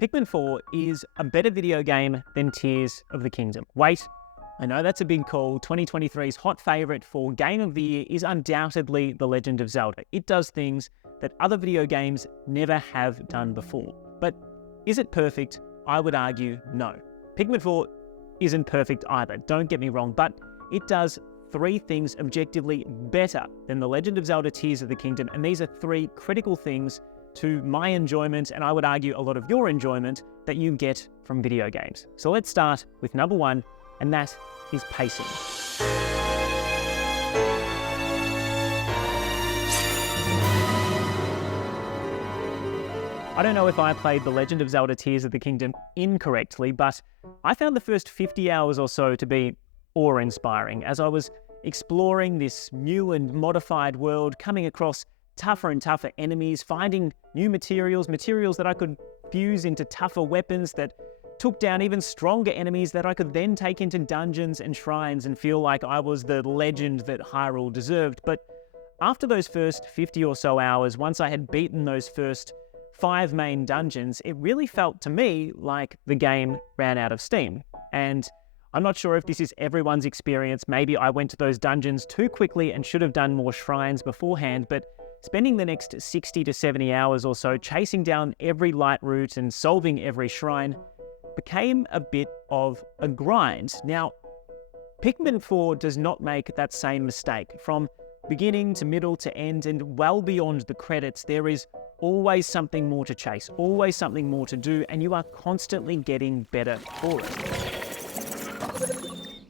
Pikmin 4 is a better video game than Tears of the Kingdom. Wait, I know that's a big call. 2023's hot favourite for Game of the Year is undoubtedly The Legend of Zelda. It does things that other video games never have done before. But is it perfect? I would argue no. Pikmin 4 isn't perfect either, don't get me wrong, but it does three things objectively better than The Legend of Zelda Tears of the Kingdom, and these are three critical things to my enjoyment, and I would argue a lot of your enjoyment, that you get from video games. So let's start with number one, and that is pacing. I don't know if I played The Legend of Zelda Tears of the Kingdom incorrectly, but I found the first 50 hours or so to be awe-inspiring as I was exploring this new and modified world, coming across tougher and tougher enemies, finding new materials that I could fuse into tougher weapons that took down even stronger enemies that I could then take into dungeons and shrines and feel like I was the legend that Hyrule deserved. But after those first 50 or so hours, once I had beaten those first 5 main dungeons, it really felt to me like the game ran out of steam. And I'm not sure if this is everyone's experience. Maybe I went to those dungeons too quickly and should have done more shrines beforehand, but spending the next 60 to 70 hours or so chasing down every light route and solving every shrine became a bit of a grind. Now, Pikmin 4 does not make that same mistake. From beginning to middle to end and well beyond the credits, there is always something more to chase, always something more to do, and you are constantly getting better for it.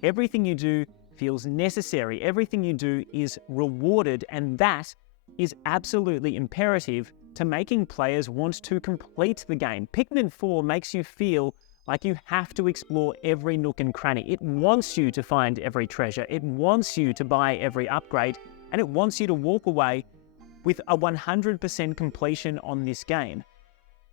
Everything you do feels necessary. Everything you do is rewarded, and that is absolutely imperative to making players want to complete the game. Pikmin 4 makes you feel like you have to explore every nook and cranny. It wants you to find every treasure. It wants you to buy every upgrade, and it wants you to walk away with a 100% completion on this game.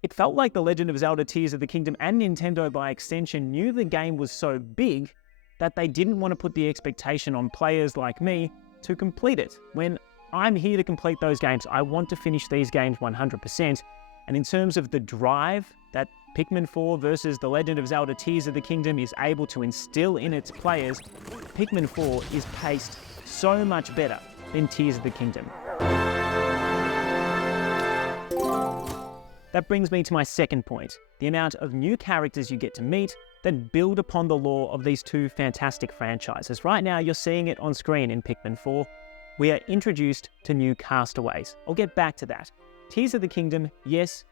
It felt like The Legend of Zelda Tears of the Kingdom and Nintendo by extension knew the game was so big that they didn't want to put the expectation on players like me to complete it. When I'm here to complete those games, I want to finish these games 100%. And in terms of the drive that Pikmin 4 versus The Legend of Zelda Tears of the Kingdom is able to instill in its players, Pikmin 4 is paced so much better than Tears of the Kingdom. That brings me to my second point, the amount of new characters you get to meet that build upon the lore of these two fantastic franchises. Right now, you're seeing it on screen in Pikmin 4. We are introduced to new castaways. I'll get back to that. Tears of the Kingdom, yes,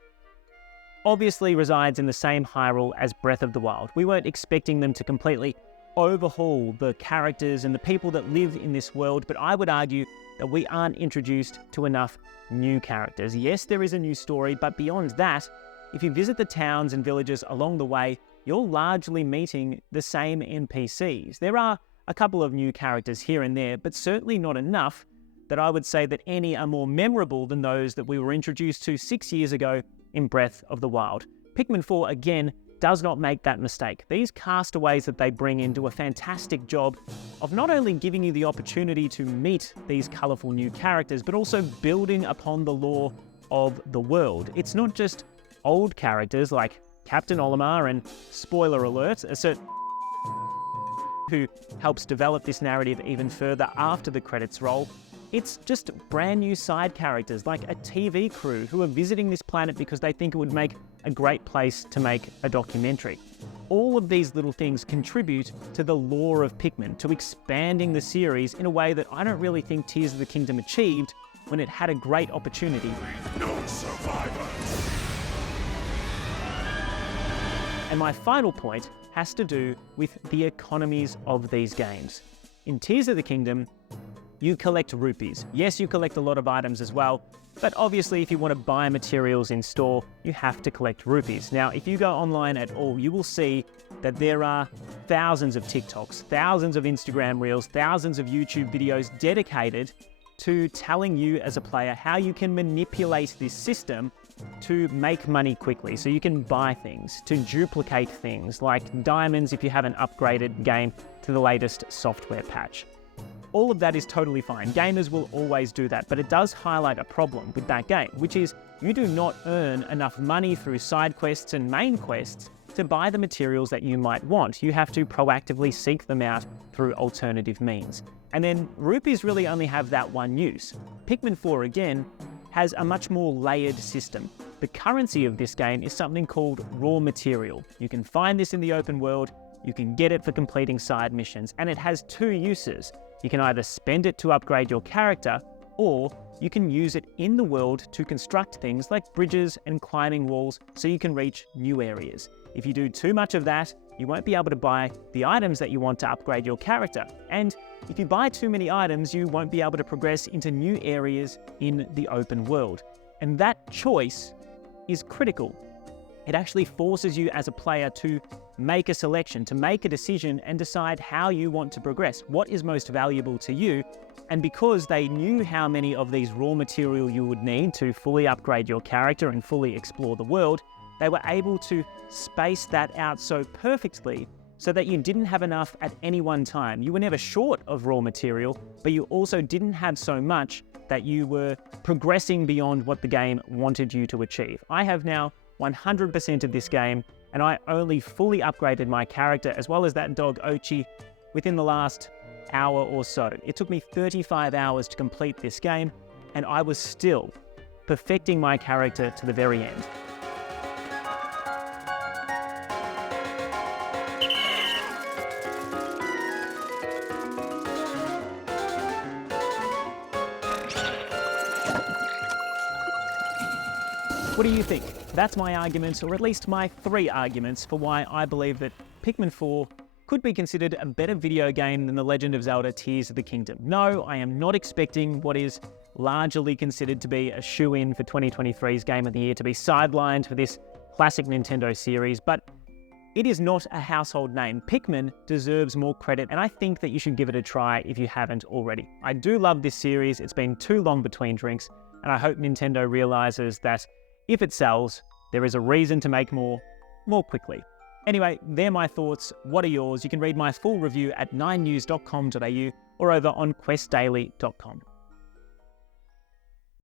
obviously resides in the same Hyrule as Breath of the Wild. We weren't expecting them to completely overhaul the characters and the people that live in this world, but I would argue that we aren't introduced to enough new characters. Yes, there is a new story, but beyond that, if you visit the towns and villages along the way, you're largely meeting the same NPCs. There are a couple of new characters here and there, but certainly not enough that I would say that any are more memorable than those that we were introduced to 6 years ago in Breath of the Wild. Pikmin 4, again, does not make that mistake. These castaways that they bring in do a fantastic job of not only giving you the opportunity to meet these colourful new characters, but also building upon the lore of the world. It's not just old characters like Captain Olimar and, spoiler alert, a certain who helps develop this narrative even further after the credits roll. It's just brand new side characters like a TV crew who are visiting this planet because they think it would make a great place to make a documentary. All of these little things contribute to the lore of Pikmin, to expanding the series in a way that I don't really think Tears of the Kingdom achieved when it had a great opportunity. No survivors! And my final point has to do with the economies of these games. In Tears of the Kingdom, you collect rupees. Yes, you collect a lot of items as well, but obviously if you want to buy materials in store, you have to collect rupees. Now, if you go online at all, you will see that there are thousands of TikToks, thousands of Instagram Reels, thousands of YouTube videos dedicated to telling you as a player how you can manipulate this system to make money quickly. So you can buy things, to duplicate things like diamonds if you haven't upgraded the game to the latest software patch. All of that is totally fine. Gamers will always do that, but it does highlight a problem with that game, which is you do not earn enough money through side quests and main quests to buy the materials that you might want. You have to proactively seek them out through alternative means. And then rupees really only have that one use. Pikmin 4, again, has a much more layered system. The currency of this game is something called raw material. You can find this in the open world, you can get it for completing side missions, and it has two uses. You can either spend it to upgrade your character, or you can use it in the world to construct things like bridges and climbing walls so you can reach new areas. If you do too much of that, you won't be able to buy the items that you want to upgrade your character. And if you buy too many items, you won't be able to progress into new areas in the open world. And that choice is critical. It actually forces you as a player to make a selection, to make a decision and decide how you want to progress, what is most valuable to you. And because they knew how many of these raw material you would need to fully upgrade your character and fully explore the world, they were able to space that out so perfectly so that you didn't have enough at any one time. You were never short of raw material, but you also didn't have so much that you were progressing beyond what the game wanted you to achieve. I have now 100% of this game, and I only fully upgraded my character as well as that dog Ochi within the last hour or so. It took me 35 hours to complete this game, and I was still perfecting my character to the very end. What do you think? That's my arguments, or at least my 3 arguments for why I believe that Pikmin 4 could be considered a better video game than The Legend of Zelda Tears of the Kingdom. No, I am not expecting what is largely considered to be a shoo-in for 2023's Game of the Year to be sidelined for this classic Nintendo series, but it is not a household name. Pikmin deserves more credit, and I think that you should give it a try if you haven't already. I do love this series. It's been too long between drinks, and I hope Nintendo realizes that if it sells, there is a reason to make more quickly. Anyway, they're my thoughts. What are yours? You can read my full review at 9news.com.au or over on questdaily.com.